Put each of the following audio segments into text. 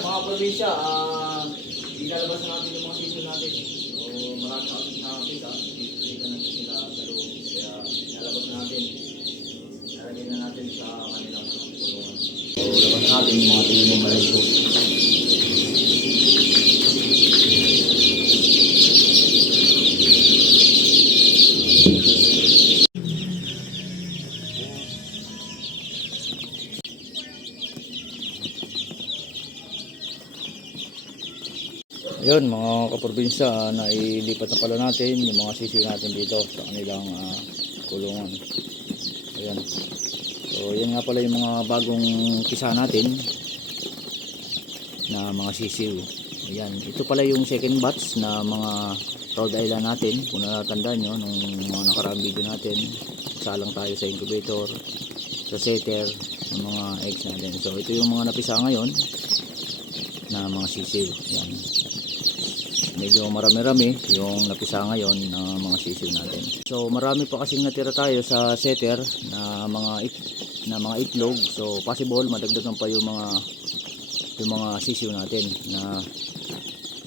mga probinsya, ilalabas na natin yung mga sisyo natin. So, marami na kasi nakakita. Dito na sila sa loob. Kaya, ilalabas na natin. Ilalagay na natin sa kanilang kulungan. So, labas natin yung mga tingin ng balahibo. Ayun mga kaprobinsya, nailipat na pala natin yung mga sisiyo natin dito sa kanilang kulungan. Ayan. So yan nga pala yung mga bagong pisa natin na mga sisiyo. Ayan. Ito pala yung second batch na mga Rhode Island natin. Kung natatandaan nyo nung mga nakaraang video natin, salang tayo sa incubator, sa setter, ng mga eggs natin. So ito yung mga napisa ngayon na mga sisiyo. Ayan. Medyo marami-rami yung napisa ngayon ng mga sisiyo natin. So marami pa kasing natira tayo sa setter na mga itlog. So possible madagdagan pa yung mga sisiyo natin na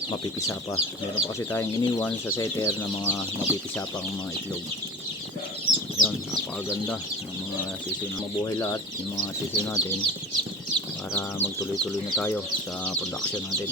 mapipisa pa. Meron pa kasi tayong iniwan sa setter na mga mapipisa pang mga itlog. Ayun, napakaganda ng mga sisiyo na mabuhay lahat yung mga sisiyo natin para magtuloy-tuloy na tayo sa production natin.